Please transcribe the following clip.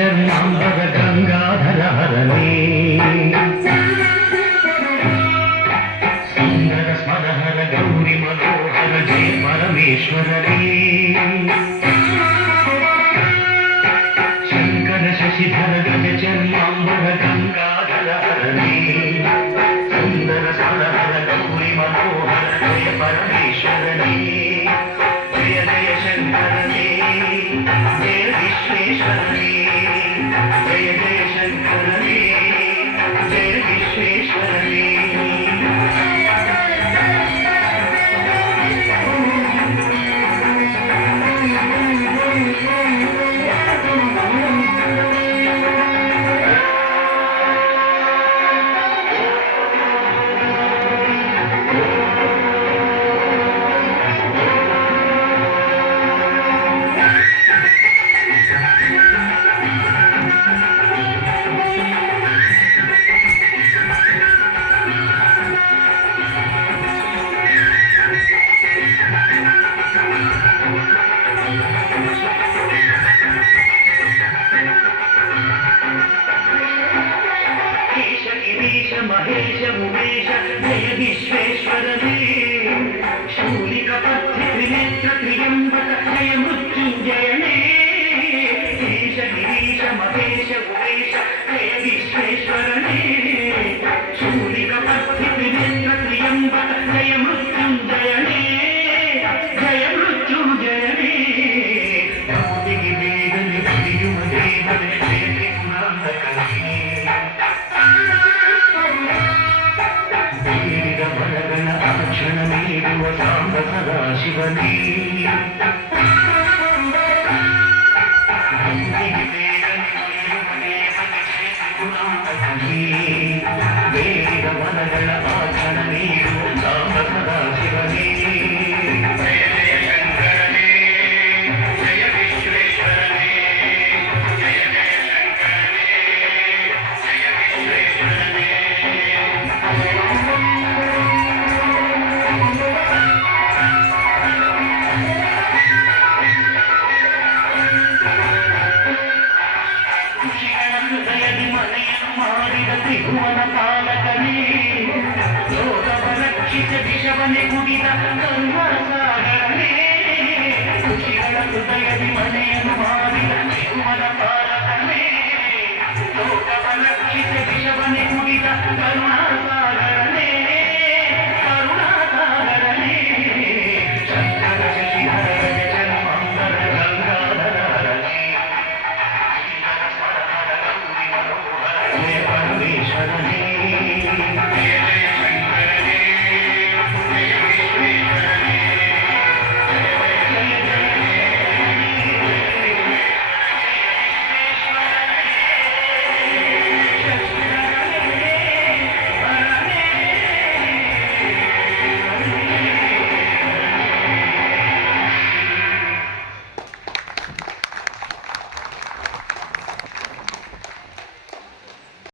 చర్మాంబర గంగాధర హరణే సుందర స్మరహర గౌరి మనోహర జయ పరమేశ్వరనే శంకర శశిధర గజ చర్మాంబర గంగాధర హరణే సుందర స్మరహర గౌరి మనోహర జయ పరమేశ్వరనే జయ జయ శంకరనే జయ విశ్వేశ్వరనే జయ జయ శంకరనే జయ విశ్వేశ్వరనే మహేశ ఉమేశ జయ విశ్వేశ్వరనే శూలిక పద్ధి త్రినేత్ర త్రియంబక జయ మృత్యుంజయనే ఈశ గిరీశ మహేశ ఉమేశ జయ విశ్వేశ్వరనే శూలిక పద్ధి త్రినేత్ర త్రియంబక జయ మృత్యుంజయనే జయ మృత్యుంజయనే భౌతికి వేదని దివ్యుమదేవని జయ త్రిపురాంతకనే క్షణమేవ సాంబ సదాశివనే వేద మనగళ ఆక్షణమేవ సాంబ సదాశివనే జయ జయ శంకరనే జయ విశ్వేశ్వరనే జయ జయ శంకరనే జయ విశ్వేశ్వరనే త్రిభುವನ ಪಾಲಕನೇ ಲೋಕವರಕ್ಷಿತ ವಿಷವನೆ ಕುಡಿದ ಕರುಣಾಸಾಗರನೇ ಋಷಿಗಳ ಹೃದಯದಿ ಮನೆಯನ್ನು ಮಾಡಿದ ತ್ರಿಭುವನ ಪಾಲಕನೇ ಲೋಕವರಕ್ಷಿತ ವಿಷವನೆ ಕುಡಿದ ಕರುಣ